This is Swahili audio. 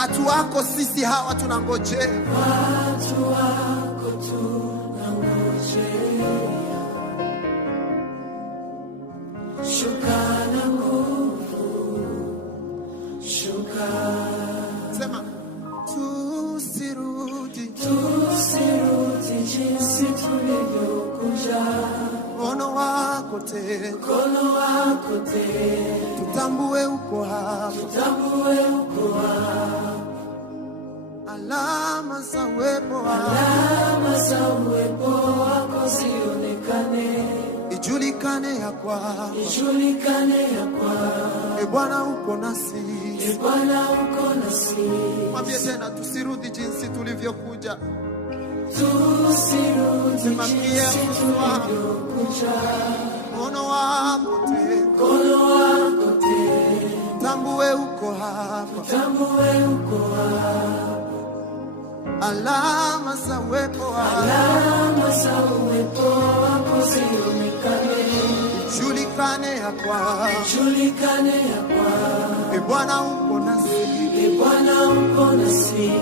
Watu wako sisi hawa tunangojea. Watu wako tunangojea. Shuka na nguvu, shuka. Sema tusirudi jinsi tulivyokuja. Mkono wako tena, mkono wako tena. Tutambue uko hapa, tutambue uko hapa. Alama za uwepo wako, alama za uwepo wako zionekane. Ijulikane ya kwako, ijulikane ya kwako. Bwana uko nasi, Bwana uko nasi. Mwambie tena tusirudi jinsi tulivyokuja. Tusirudi jinsi tulivyokuja. Mkono wako tena, mkono wako tena. Tambue uko hapa, tambue uko hapa. Alama za uwepo wako, alama za uwepo wako zionekane. Ijulikane ya kwako, ijulikane ya kwako. Bwana uko nasi, Bwana uko nasi.